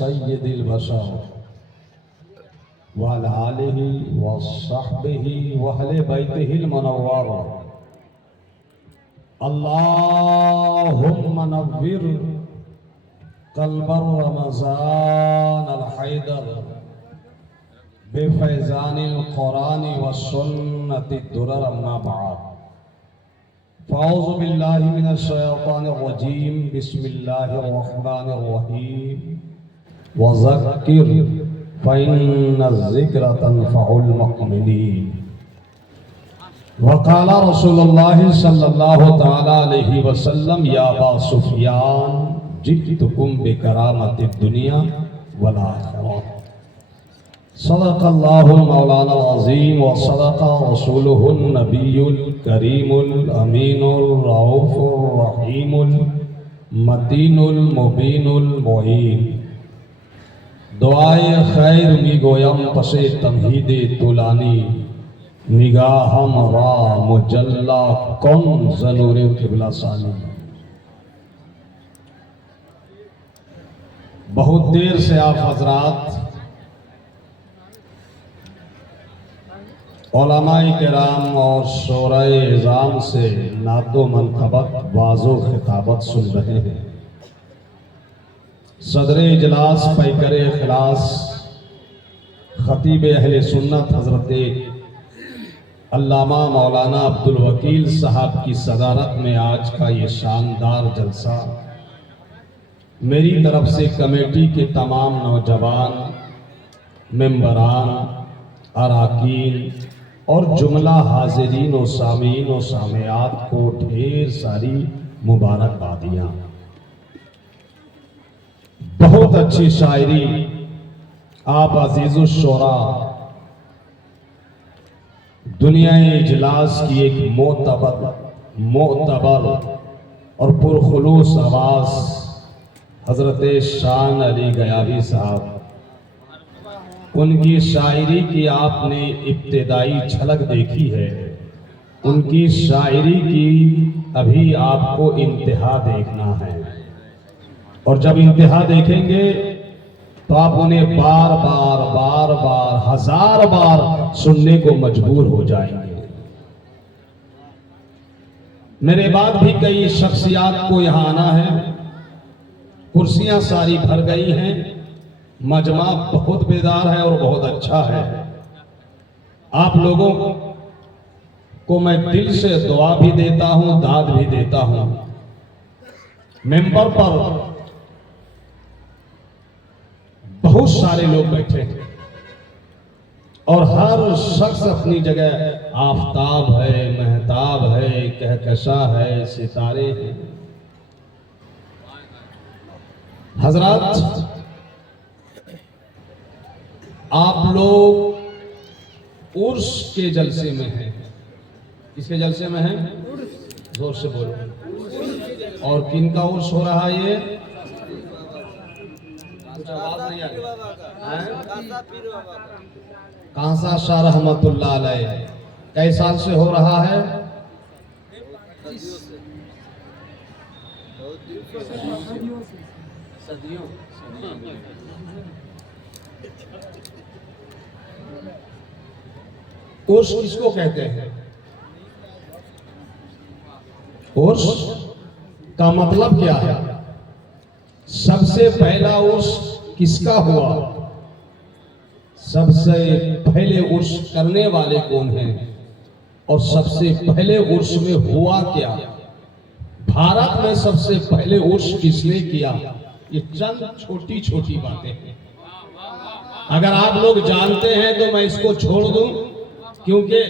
सय्यदिल बशर व अला आलिहि व सहबिहि व अहले बैतिहिल मुनव्वर। अल्लाहुम्मा नव्विर कल्बर रमज़ान अल हैदर बेफैज़ानिल कुरानी व सुन्नति दुरर अम्मा बाद। फ़ाऊज़ु बिल्लाहि मिनश शैतानिर रजीम। बिस्मिल्लाहिर रहमानिर रहीम। व ज़क्किर फ़इन्नज़ ज़िक्रा तनफ़उल मुमिनीन। व क़ाला रसूलुल्लाह सल्लल्लाहु तआला अलैहि वसल्लम या अबा सुफ़ियान जि'तुकुम बिकरामतिद दुनिया वल आखिरह। सदक़ल्लाहुल मौलाना अज़ीम व सदक़ रसूलुहुन नबियुल करीमुल अमीनुर रऊफ़ुर रहीमुल मतीनुल मुबीनुल मुईन। दुआए खैर मी गोयम पसे तमहीदे तुलानी निगाहम रा मुजल्ला कौन ज़नूरे क़िबला सानी। बहुत देर से आप हजरात उलमाए किराम और शोराए इज़ाम से नातो मनक़बत वाज़ो खिताबत सुन रहे हैं। सदर इजलास पैकर खिलास खतीब अहले सुन्नत हज़रत अल्लामा मौलाना अब्दुल वकील साहब की सदारत में आज का ये शानदार जलसा मेरी तरफ से कमेटी के तमाम नौजवान मेंबरान अराकीन और जुमला हाजिरीन और सामीन और सामियात को ढेर सारी मुबारकबादियाँ। बहुत अच्छी शायरी आप अजीज़ुल शोरा दुनिया इजलास की एक मोतबर और पुरखुलूस आवाज़ हज़रत शान अली गयावी साहब, उनकी शायरी की आपने इब्तिदाई झलक देखी है। उनकी शायरी की अभी आपको इंतहा देखना है और जब इंतहा देखेंगे तो आप उन्हें बार बार हजार बार सुनने को मजबूर हो जाएंगे। मेरे बाद भी कई शख्सियात को यहाँ आना है। कुर्सियां सारी भर गई हैं। मजमा बहुत बेदार है और बहुत अच्छा है। आप लोगों को मैं दिल से दुआ भी देता हूं, दाद भी देता हूं। मेंबर पर बहुत सारे लोग बैठे हैं और हर शख्स अपनी जगह आफताब है, महताब है, कहकशा है, सितारे हैं। हजरत आप लोग उर्स के जलसे में हैं। किसके जलसे में हैं? जोर से बोलो। और किनका उर्स हो रहा है? ये आवाज नहीं आ रही। कांसा शाह रहमतुल्लाह अलैह कई साल से हो रहा है? सदियों। उर्स किसको कहते हैं? उर्स का मतलब क्या है? सबसे पहला उर्स किसका हुआ? सबसे पहले उर्स करने वाले कौन हैं? और सबसे पहले उर्स में हुआ क्या? भारत में सबसे पहले उर्स किसने किया? ये चंद छोटी छोटी बातें हैं। अगर आप लोग जानते हैं तो मैं इसको छोड़ दूं, क्योंकि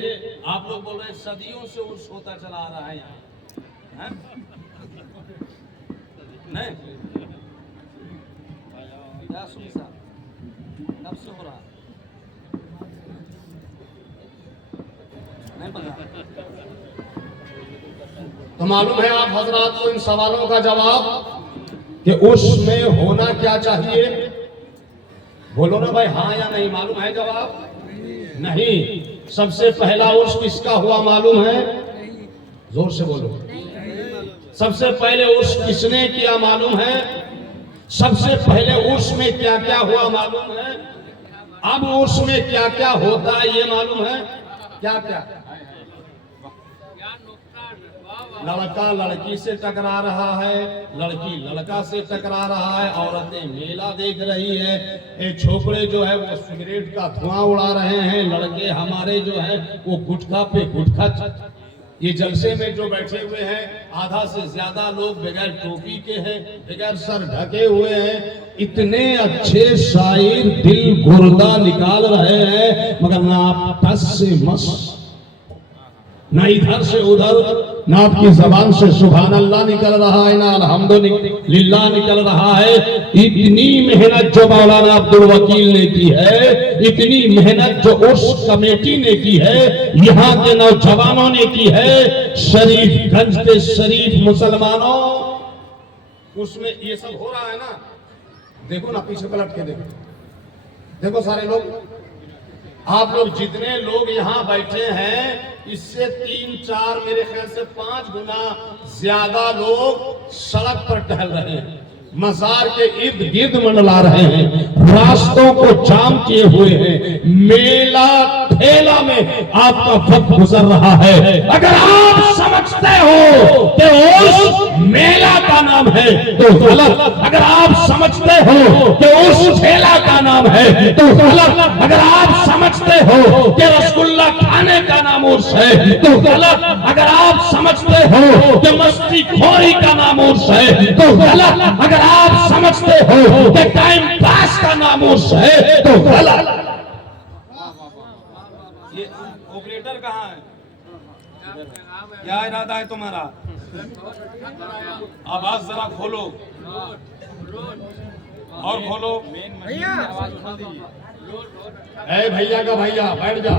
आप लोग बोल रहे हैं सदियों से उर्स होता चला आ रहा है यहाँ। नहीं कब से हो रहा नहीं पता। तो मालूम है आप हजरात को इन सवालों का जवाब कि उसमें होना क्या चाहिए? बोलो ना भाई, हाँ या नहीं। मालूम है जवाब? नहीं। सबसे पहला उर्स किसका हुआ मालूम है? जोर से बोलो। सबसे पहले उर्स किसने किया मालूम है? सबसे पहले उर्स में क्या क्या हुआ मालूम है? अब उर्स में क्या क्या होता है ये मालूम है? क्या क्या? लड़का लड़की से टकरा रहा है, लड़की लड़का से टकरा रहा है, औरतें मेला देख रही है, ये छोकरे जो है वो सिगरेट का धुआं उड़ा रहे हैं, लड़के हमारे जो है वो गुटखा पे गुटखा। ये जलसे में जो बैठे हुए हैं आधा से ज्यादा लोग बगैर टोपी के हैं, बगैर सर ढके हुए हैं। इतने अच्छे शायर दिल गुर्दा निकाल रहे हैं, मगर ना आप टस से मस, ना इधर से उधर, ना आपकी जबान से सुभान अल्लाह निकल रहा है, ना अल्हम्दुलिल्लाह निकल रहा है। इतनी मेहनत जो मौलाना अब्दुल वकील ने की है, इतनी मेहनत जो उर्स कमेटी ने की है, यहाँ के नौजवानों ने की है, शरीफगंज के शरीफ मुसलमानों, उसमें ये सब हो रहा है ना। देखो ना, पीछे पलट के देखो, देखो सारे लोग, आप लोग जितने लोग यहाँ बैठे हैं इससे 3-4 मेरे ख्याल से 5 गुना ज्यादा लोग सड़क पर टहल रहे हैं, मजार के इर्द गिर्द मंडला रहे हैं, रास्तों को जाम किए हुए हैं, मेला ठेला में आपका वक्त गुजर रहा है। अगर आप समझते हो कि उस मेला का नाम है तो गलत, अगर आप समझते हो कि उस ठेला का नाम है तो गलत, अगर आप समझते हो कि रसगुल्ला खाने का नाम उर्स है तो गलत, अगर आप समझते हो कि मस्ती खोरी का नाम उर्स है तो गलत, अगर आप समझते हो कि टाइम पास का नाम उर्स है तो गलत। ये ऑपरेटर कहाँ है? क्या इरादा है तुम्हारा? आवाज जरा खोलो और खोलो। ए भैया का भैया बैठ जा।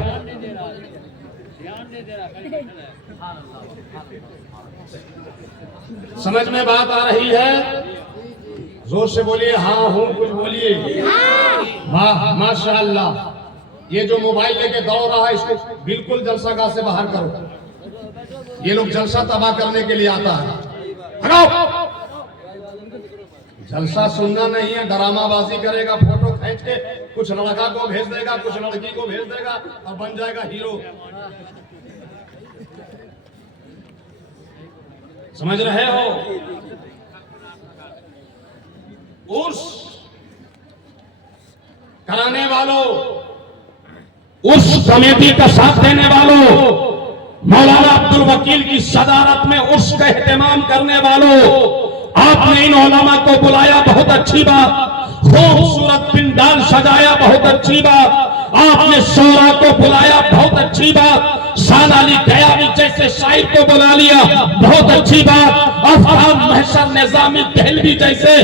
समझ में बात आ रही है? जोर से बोलिए हाँ हूँ, कुछ बोलिए। वाह माशाअल्लाह। ये जो मोबाइल लेके दौड़ रहा है इसको बिल्कुल जलसागाह से बाहर करो। ये लोग जलसा तबाह करने के लिए आता है। हटाओ। जलसा सुनना नहीं है, ड्रामाबाजी करेगा, फोटो खींच के कुछ लड़का को भेज देगा, कुछ लड़की को भेज देगा और बन जाएगा हीरो। समझ रहे हो? उर्स कराने वालों, उर्स कमेटी का साथ देने वालों, मौलाना अब्दुल वकील की सदारत में उर्स का एहतमाम करने वालों, आपने इन उलमा को बुलाया, बहुत अच्छी बात। खूबसूरत पिंडाल सजाया, बहुत अच्छी बात। आपने शोरा को बुलाया, बहुत अच्छी बात। शान अली गयावी जैसे शायर को बुला लिया, बहुत अच्छी बात। अफराम महशर निजामी दहलवी जैसे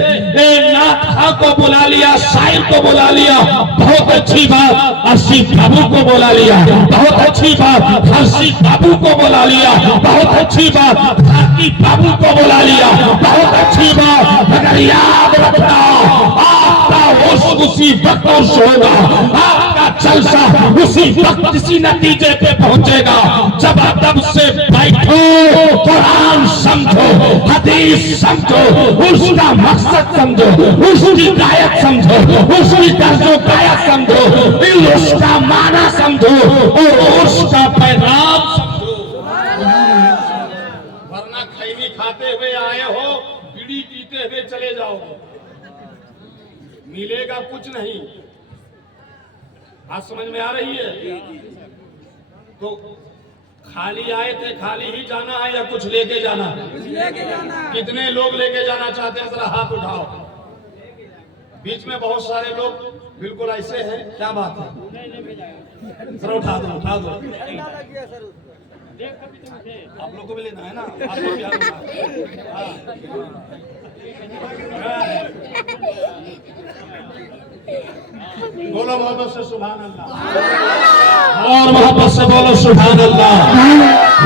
नाथ खां को बुला लिया, शायर को बुला लिया, बहुत अच्छी बात। अर्शी बाबू को बुला लिया, बहुत अच्छी बात। हर्षी बाबू को बुला लिया, बहुत अच्छी बात। भारती बाबू को बुला लिया, बहुत अच्छी बात। मगर याद रखना, आपका उसी वक्त होगा, आपका जलसा उसी वक्त इसी नतीजे पे पहुंचेगा जब अदब से बैठो, कुरान समझो, हदीस समझो, उसका मकसद समझो, उसकी गायक समझो, उसकी तर्जो गायक समझो, उसका माना समझो और उसका पैगाम समझो। वरना खैनी खाते हुए आए हो, बीड़ी पीते हुए चले जाओगे, मिलेगा कुछ नहीं। बात समझ में आ रही है? तो खाली आए थे, खाली ही जाना है या कुछ लेके जाना है? कितने लोग लेके जाना चाहते हैं? जरा हाथ उठाओ। बीच में बहुत सारे लोग बिल्कुल ऐसे हैं, क्या बात है? जरा उठा दो, उठा दो। आप लोग को भी लेना है ना? आपको भी बोलो मोहब्बत से सुभान अल्लाह, और मोहब्बत से बोलो सुभान अल्लाह।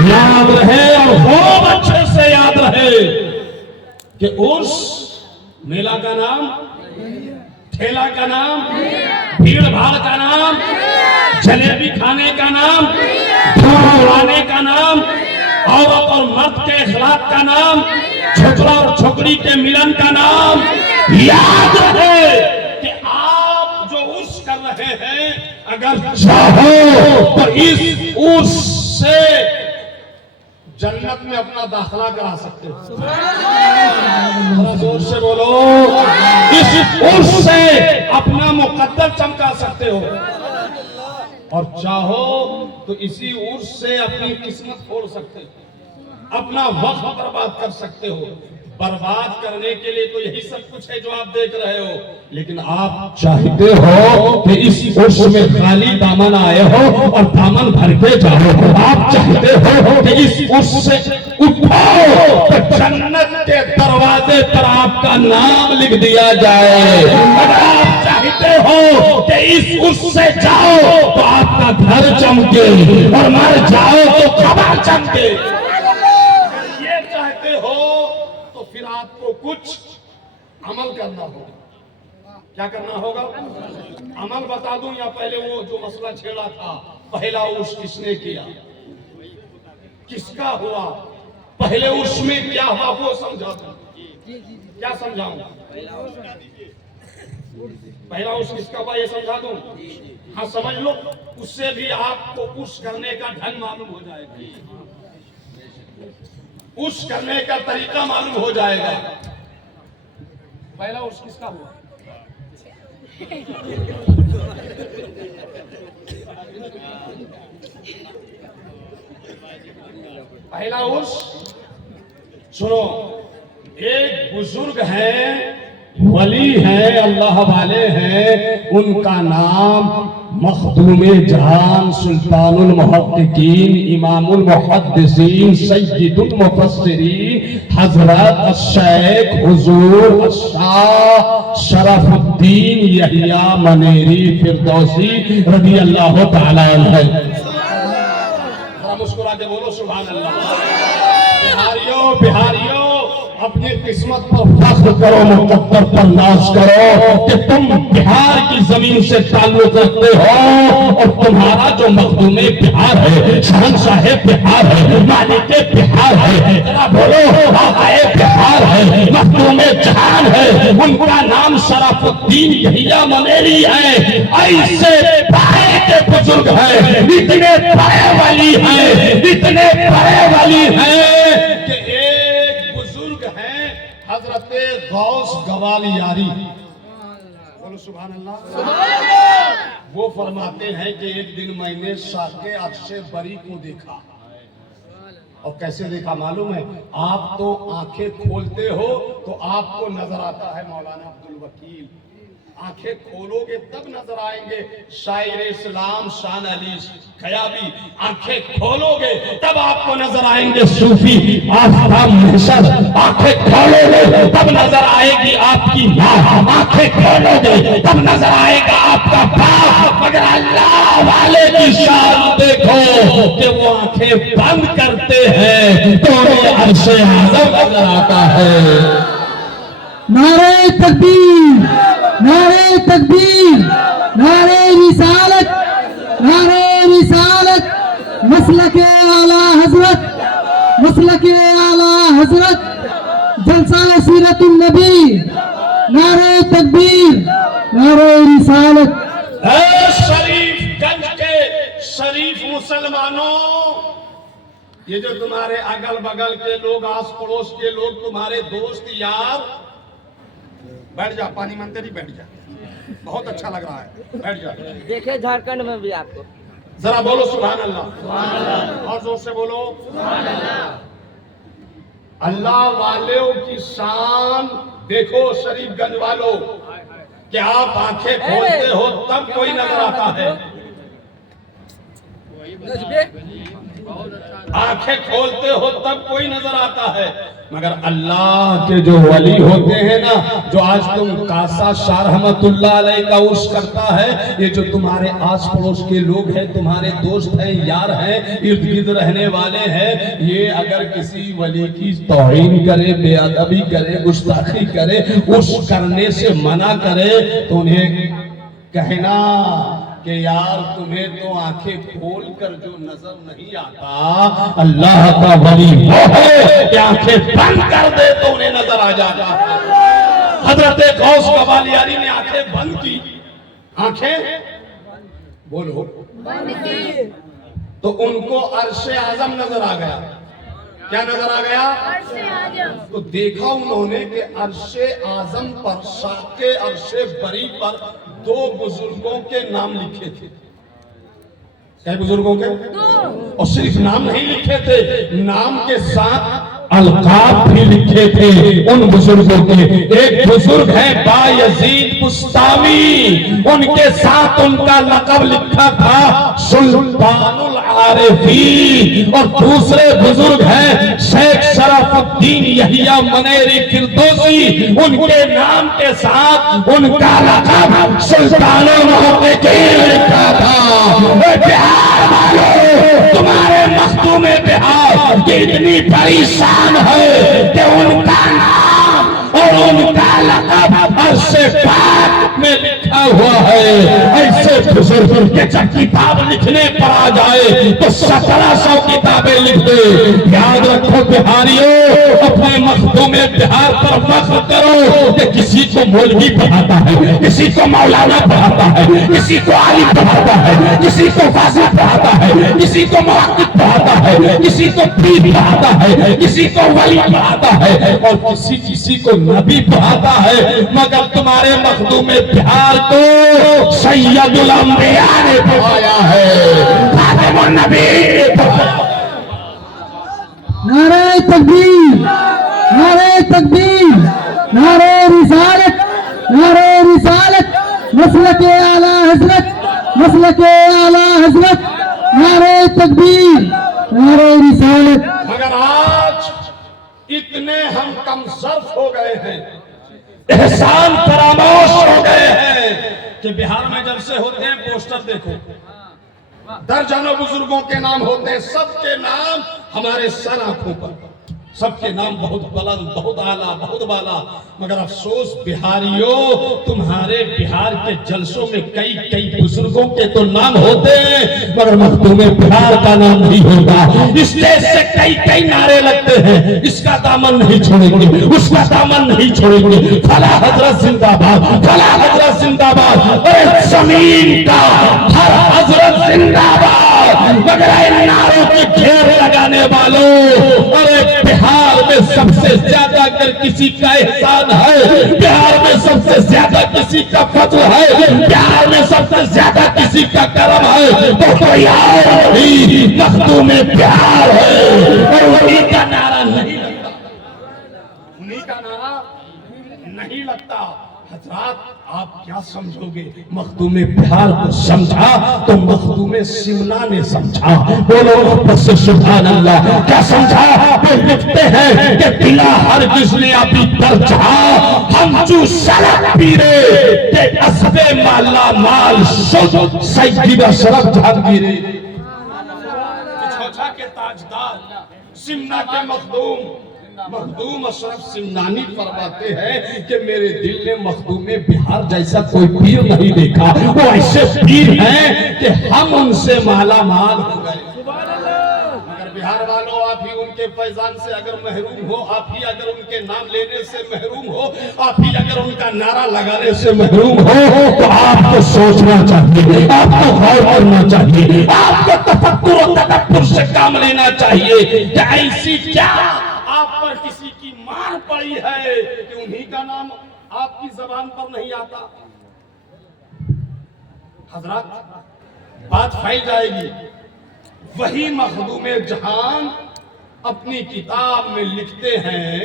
याद रहे और बहुत अच्छे से याद रहे कि उर्स मेला का नाम, ठेला का नाम, भीड़ भाड़ का नाम, जलेबी खाने का नाम, धुआं उड़ाने का नाम, औरत और मर्द के इखलाक का नाम, छोकरा और छोकरी के मिलन का नाम याद है कि आप जो उर्स कर रहे हैं, अगर चाहो तो इस उर्स से जन्नत में अपना दाखिला करा सकते हो। थोड़ा जोर से बोलो, इस उर्स से अपना मुकद्दर चमका सकते हो, और चाहो तो इसी उर्स से अपनी किस्मत खोल सकते हो, अपना वक्त बर्बाद कर सकते हो। बर्बाद करने के लिए तो यही सब कुछ है जो आप देख रहे हो, लेकिन आप चाहते हो कि इस उर्स में खाली दामन आए हो और दामन भर के जाओ। आप चाहते हो कि इस उर्स से उठाओ तो जन्नत के दरवाजे पर आपका नाम लिख दिया जाए। अगर आप चाहते हो कि इस उर्स से जाओ तो आपका घर चमके, और मर जाओ तो खबर चमके। ये चाहते हो तो फिर आपको कुछ अमल करना होगा। क्या करना होगा? अमल बता दूं या पहले वो जो मसला छेड़ा था, पहला उर्स किसने किया, किसका हुआ, पहले उर्स में क्या हुआ वो समझा दूं। क्या समझाऊं? पहला उर्स किसका हुआ ये समझा दूं? हाँ समझ लो, उससे भी आपको उर्स करने का ढंग मालूम हो जाएगा, उर्स करने का तरीका मालूम हो जाएगा। पहला उर्स किसका हुआ? पहला उर्स सुनो, एक बुजुर्ग है, वली है, अल्लाह वाले हैं, उनका नाम मखदूमे जहान सुल्तानुल मुहक्किकीन इमामुल मुहद्दिसीन सय्यदुल मुफस्सिरीन हजरत शेख हुजूर शाह शरफुद्दीन यहिया मनेरी फिरदौसी रज़ी अल्लाह तआला अन्हु। मुस्कुरा के बोलो सुभान अल्लाह। बिहारियों बिहारियों, अपनी किस्मत पर फख्र करो, मुकद्दर पर नाज करो कि तुम बिहार की जमीन से ताल्लुक रखते हो, और तुम्हारा जो मखदूमे बिहार है, शहंशाह बिहार है, मालिक बिहार है, जरा बोलो आए बिहार है, मखदूमे जहान है, उनका नाम शरफुद्दीन यहिया मनेरी है। ऐसे बड़े के बुजुर्ग हैं, इतने बड़े वाली हैं, इतने बड़े वाली हैं कि एक बुजुर्ग हैं हजरत गौस गवालियारी, बोलो सुभान अल्लाह। वो फरमाते हैं कि एक दिन मैंने साके अर्शे बरी को देखा, और कैसे देखा मालूम है? आप तो आंखें खोलते हो तो आपको नजर आता है मौलाना अब्दुल वकील, आंखें खोलोगे तब नजर आएंगे शायर इस्लाम शान अली खयाबी, आंखें खोलोगे तब आपको नजर आएंगे सूफी आफताब महशर, आंखें खोलोगे तब नजर आएगी आपकी माँ, आंखें खोलोगे तब नजर आएगा आपका बाप। मगर अल्लाह वाले की शान देखो कि वो आंखें बंद करते हैं तो उन्हें अर्शे आज़म नजर आता है। नारे तकबीर, नारे तकबीर, नारे रिसालत, नारे रिसालत, मसलके आला हजरत, मसलके आला हजरत, जलसा सीरतुन नबी, नारे तकबीर, नारे रिसालत। शरीफगंज के शरीफ मुसलमानों, ये जो तुम्हारे अगल बगल के लोग, आस पड़ोस के लोग, तुम्हारे दोस्त यार, बैठ जा, पानी मांगते नहीं, बैठ जा, बहुत अच्छा लग रहा है, बैठ जा। देखे झारखंड में भी आपको, जरा बोलो सुभान अल्लाह, और जोर से बोलो सुभान अल्लाह। अल्लाह वालों की शान देखो शरीफगंज वालों, कि आप आंखें खोलते हो तब कोई नजर आता है, आंखें खोलते हो तब कोई नजर आता है। मगर अल्लाह के जो वली होते हैं ना, जो आज तुम कासा शाह रहमतुल्लाह अलैह का उर्स करता है, ये जो तुम्हारे आस पड़ोस के लोग हैं, तुम्हारे दोस्त हैं, यार हैं, इर्द गिर्द रहने वाले हैं, ये अगर किसी वली की तौहीन करे, बेअदबी करे, गुस्ताखी करे, उर्स करने से मना करे, तो उन्हें कहना कि यार तुम्हें तो आंखें खोल कर जो नजर नहीं आता, अल्लाह का वली वो है कि आंखें बंद कर दे तो उन्हें नजर आ जाता। हजरत गौस कवालियारी ने आंखें बंद की, आंखें बोलो तो उनको अर्शे आजम नजर आ गया। क्या नजर आ गया? तो देखा उन्होंने कि अर्शे आजम पर, शाके अर्शे बरी पर 2 बुजुर्गों के नाम लिखे थे। क्या बुजुर्गों के? और सिर्फ नाम नहीं लिखे थे, नाम के साथ अलकाब भी लिखे थे उन बुजुर्गों के। एक बुजुर्ग है बायजीद बुस्तामी, उनके साथ उनका लक़ब लिखा था सुल्तानुल आरिफीन। और दूसरे बुजुर्ग हैं शेख शरफुद्दीन यहिया मनेरी फिरदौसी, उनके नाम के साथ उनका लक़ब सुल्तानुल मुहक़्क़ीक़ीन लिखा था। बिहार वालों, तुम्हारे मखदूमे बिहार की इतनी बड़ी शान है कि उनका नाम और उनका लक़ब अर्शे पाक में लिखा हुआ है। ऐसे बुजुर्ग के जब किताब लिखने पर आ जाए तो 1700 किताबें लिख दे। याद रखो बिहारियों, अपने मखदूमे बिहार पर फख्र करो कि किसी को मौलवी पढ़ाता है, किसी को मौलाना पढ़ाता है, किसी को आलिम पढ़ाता है, किसी को गाजी पढ़ाता है, किसी को मुहक्किक पढ़ाता है, किसी को पीर पढ़ाता है, किसी को वली पढ़ाता है और किसी को नबी पढ़ाता है। मगर तुम्हारे मखदूमे बिहार को सैयदुल अंबिया ने पढ़ाया है, खातिमुन नबी। नारे तकबीर, नारे तकबीर, नारे रिसालत, नारे रिसालत, मसलके आला हजरत, मसलके आला हजरत, नारे तकबीर, नारे रिसालत। मगर आज इतने हम कमजोर हो गए हैं, एहसान फरामोश हो गए हैं कि बिहार में जब से होते हैं पोस्टर देखो, दर्जनों बुजुर्गों के नाम होते हैं, सबके नाम हमारे सर आंखों पर, सबके नाम बहुत बुलंद, बहुत आला, बहुत बाला। मगर अफसोस बिहारियों, तुम्हारे बिहार के जलसों में कई कई बुजुर्गों के तो नाम होते हैं मगर मखदूमे बिहार का नाम नहीं होता। स्टेज से कई कई नारे लगते हैं, इसका दामन नहीं छोड़ेंगे, उसका दामन नहीं छोड़ेंगे, फला हजरत जिंदाबाद, फला हजरत जिंदाबाद, अरे जमीन का हर हजरत जिंदाबाद। मगर इन नारों के घेर लगाने वालों, अरे बिहार में सबसे ज्यादा अगर किसी का एहसान है, बिहार में सबसे ज्यादा किसी का फजल है, बिहार में सबसे ज्यादा किसी का करम है तो कोई और भी मखदूमे बिहार है। और उन्हीं का नारा नहीं लगता, उन्हीं का नारा नहीं लगता। हजरात, आप क्या समझोगे? मखदूमे बिहार को समझा तो मखदूमे सिमना ने समझा। बोलो बस सुभान अल्लाह। क्या समझा? वे लिखते हैं कि बिला हर किसने अभी पर जहा हम जो सड़क पीरे के असबे माला माल शुद्ध सैयद अशरफ जहांगीरे, छोटा के ताजदार, सिमना के मखदूम अशरफ सिमनानी फरमाते हैं कि मेरे दिल ने मखदूमे बिहार जैसा कोई पीर नहीं देखा। वो ऐसे पीर हैं कि हम उनसे माला माल हो गए। मगर बिहार वालों, आप ही उनके फैजान से अगर महरूम हो, आप ही अगर उनके नाम लेने से महरूम हो, आप ही अगर उनका नारा लगाने से महरूम हो तो आपको सोचना चाहिए, आपको गौर करना चाहिए, आपको तफक्कुर और तदब्बुर से काम लेना चाहिए कि ऐसी क्या आप पर किसी की मार पड़ी है कि उन्हीं का नाम आपकी जबान पर नहीं आता। हजरत, बात फैल जाएगी। वही मखदूमे जहान अपनी किताब में लिखते हैं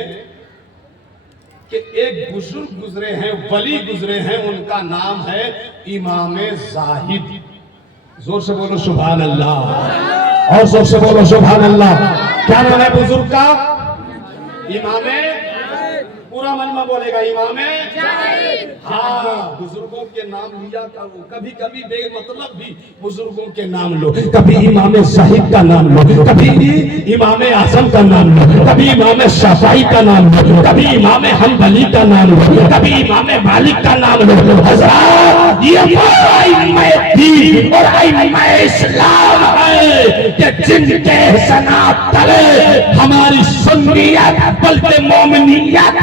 कि एक बुजुर्ग गुजरे हैं, वली गुजरे हैं, उनका नाम है इमाम जाहिद। जोर से बोलो सुभान अल्लाह, और जोर से बोलो सुभान अल्लाह। क्या नाम है बुजुर्ग का? इमामे, पूरा मजमा बोलेगा इमामे। हाँ, बुजुर्गों के नाम लिया करो, कभी कभी बेमतलब भी बुजुर्गों के नाम लो। कभी इमाम साहिब का नाम लो, कभी इमाम आजम का नाम लो, कभी इमाम शाफई का नाम लो, कभी इमाम हम्बली का नाम लो, कभी इमाम मालिक का नाम लो। हज़रात, ये मैं दीन और मैं इस्लाम है कि जिनके सनात तले हमारी सुन्नियत बल्कि मोमिनियत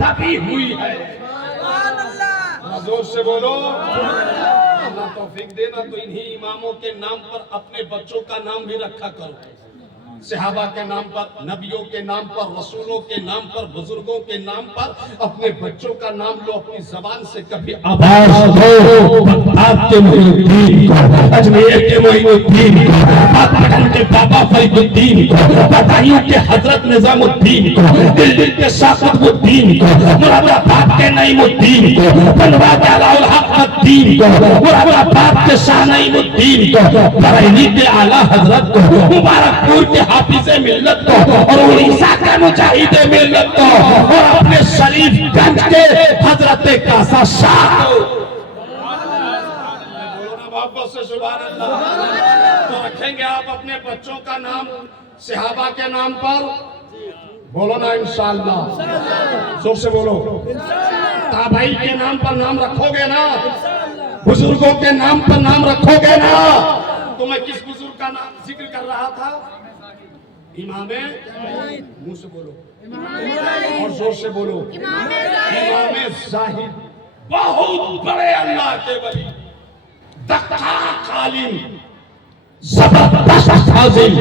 दबी हुई है। जोर से बोलो अल्लाह तौफीक देना। तो इन्हीं इमामों के नाम पर अपने बच्चों का नाम भी रखा करो, सहाबा के नाम पर, नबियों के नाम पर, रसूलों के नाम पर, बुजुर्गों के नाम पर अपने बच्चों का नाम लो। अपनी जबान से कभी आवाज दो बगदाद के मोइनुद्दीन को, अजमेर के मोइनुद्दीन को, पाटन के बाबा फरीदुद्दीन को, बदायूं के हजरत निजामुद्दीन को, दिल्ली के शाह कुतुबुद्दीन को, मुरादाबाद के नईमुद्दीन को, बनवा के अलाउल हक़ुद्दीन को, मुरादाबाद के शाह नईमुद्दीन को, बरेली के आला हजरत को, मुबारकपुर के हाफिज़े मिल्लत को, और उड़ीसा के मुजाहिदे मिल्लत को, और अपने शरीफगंज के हजरत कासा शाह को। बोलो ना मोहब्बत से सुभान अल्लाह। तो रखेंगे आप अपने बच्चों का नाम सहाबा के नाम पर, बोलो ना इंशाअल्लाह, जोर से बोलो। ताबई के नाम पर नाम रखोगे ना, बुजुर्गों के नाम पर नाम रखोगे ना। तो मैं किस बुजुर्ग का नाम जिक्र कर रहा था? इमामे, मुंह से बोलो और जोर से बोलो, इमामे ज़ाहिद, बहुत बड़े अल्लाह के वली, दक्काक आलिम, जबरदस्त हाजिर।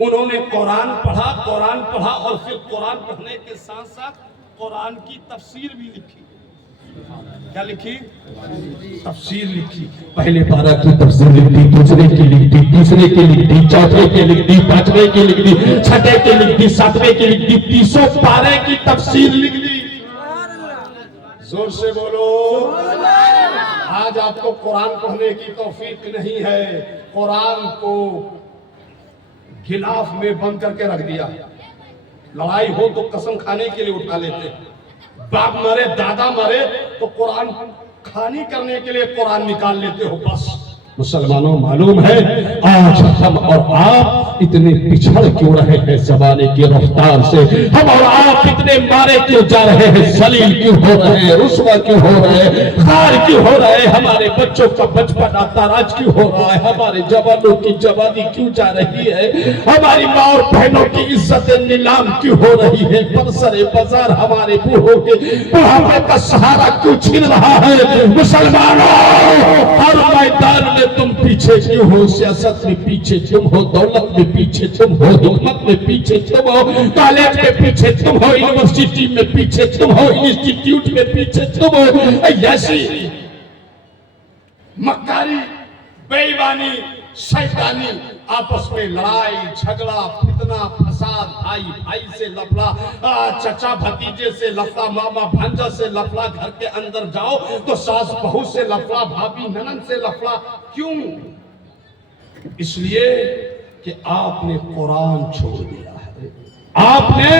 उन्होंने कुरान पढ़ा और फिर कुरान पढ़ने के साथ साथ कुरान की तफसीर भी लिखी। क्या लिखी? तफसीर लिखी। पहले पारा की तफसीर लिख दी, दूसरे की लिख दी, तीसरे की लिख दी, चौथे की लिख दी, पांचवें की लिख दी, छठे की लिख दी, सातवें की लिख दी, 30 पारे की तफसीर लिख दी। जोर से बोलो। आज आपको कुरान पढ़ने की तौफीक नहीं है, कुरान को गिलाफ में बंद करके रख दिया। लड़ाई हो तो कसम खाने के लिए उठा लेते, बाप मरे दादा मरे तो कुरान खानी करने के लिए कुरान निकाल लेते हो। बस मुसलमानों, मालूम है आज हम और आप इतने पिछड़ क्यों रहे हैं जमाने की रफ्तार से? हम और आप इतने मारे क्यों जा रहे हैं, जलील क्यों हो रहे हैं, रुस्वा क्यों हो रहे हैं, खार क्यों हो रहे हैं? हमारे बच्चों का बचपन ताराज क्यों हो रहा है? हमारे जवानों की जवानी क्यों जा रही है? हमारी माँ और बहनों की इज्जत नीलाम क्यों हो रही है? बरसरे बाजार हमारे बूढ़ों के बुढ़ापे का सहारा क्यों छीन रहा है? मुसलमानों, हर मैदान में तुम पीछे क्यों हो? सियासत में पीछे तुम हो, दौलत में पीछे तुम हो, हिम्मत में पीछे तुम हो, कॉलेज में पीछे तुम हो, यूनिवर्सिटी में पीछे तुम हो, इंस्टीट्यूट में पीछे तुम हो। ऐसी मक्कारी, बेईमानी, शैतानी, आपस में लड़ाई झगड़ा, फितना, फसाद, भाई भाई से लफड़ा, चचा भतीजे से लफड़ा, मामा भांजा से लफड़ा, घर के अंदर जाओ तो सास बहू से लफड़ा, भाभी ननद से लफड़ा। क्यों? इसलिए कि आपने कुरान छोड़ दिया है, आपने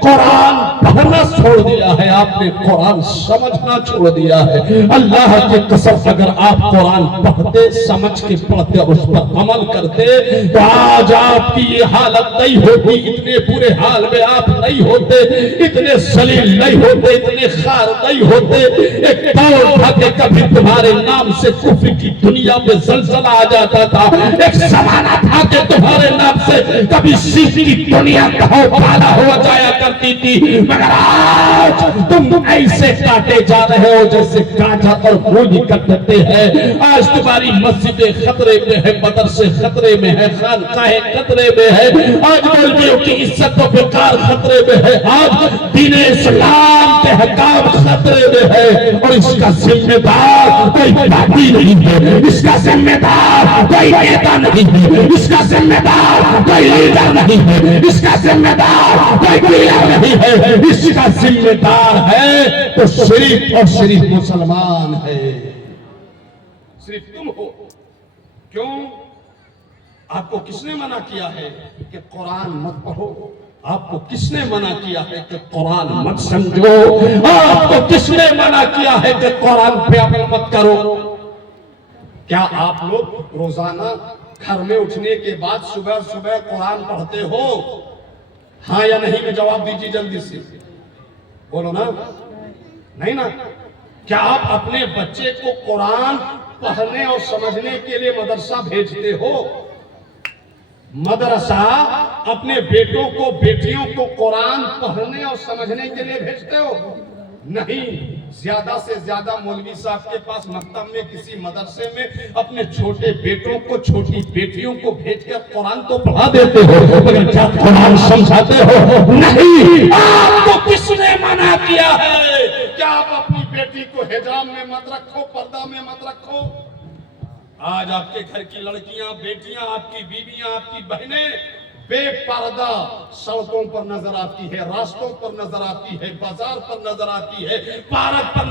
कुरान पढ़ना छोड़ दिया है, आपने कुरान समझना छोड़ दिया है। अल्लाह की कसम, अगर आप कुरान पढ़ते, समझ के पढ़ते और उस पर अमल करते तो आज आपकी ये हालत नहीं होती, इतने बुरे हाल में आप नहीं होते, इतने जलील नहीं होते, इतने खार नहीं होते। एक दौर था कि कभी तुम्हारे नाम से कुफ्र की दुनिया में जलजला आ जाता था, एक जमाना था कि तुम्हारे नाम से कभी शिर्क की दुनिया पाला हो जाया करती थी, मगर आज तुम ऐसे काटे जा रहे हो जैसे गांजा और गोली कटते हैं। आज तुम्हारी मस्जिदें खतरे में है, मदरसे खतरे में है, खानकाहें खतरे में है, आज मौलवियों की इज्जत और वक़ार खतरे में है, आज दीन इस्लाम के हकाम खतरे में है। और इसका जिम्मेदार कोई पार्टी नहीं है, इसका जिम्मेदार कोई नेता नहीं है, इसका जिम्मेदार कोई लीडर नहीं है, इसका जिम्मेदार कोई नहीं है, इसका जिम्मेदार है तो शरीफ और शरीफ मुसलमान है, सिर्फ तुम हो। क्यों? आपको किसने मना किया है कि कुरान मत पढ़ो? आपको किसने मना किया है कि कुरान मत समझो? आपको किसने मना किया है कि कुरान पे अमल मत करो? क्या आप लोग रोजाना घर में उठने के बाद सुबह सुबह कुरान पढ़ते हो? हाँ या नहीं में जवाब दीजिए जल्दी से, बोलो ना। नहीं ना? क्या आप अपने बच्चे को कुरान पढ़ने और समझने के लिए मदरसा भेजते हो? मदरसा अपने बेटों को बेटियों को कुरान पढ़ने और समझने के लिए भेजते हो? नहीं। ज्यादा से ज्यादा मौलवी साहब के पास मकतब में किसी मदरसे में अपने छोटे बेटों को छोटी बेटियों को भेजकर कुरान तो पढ़ा देते हो, मगर क्या कुरान समझाते हो? नहीं। आपको किसने मना किया है? क्या आप अपनी बेटी को हिजाब में मत रखो, पर्दा में मत रखो? आज आपके घर की लड़कियां, बेटियां, आपकी बीवियां, आपकी बहनें बेपर्दा सड़कों पर नजर आती है, रास्तों पर नजर आती है, बाजार पर नजर आती है, पार्क पर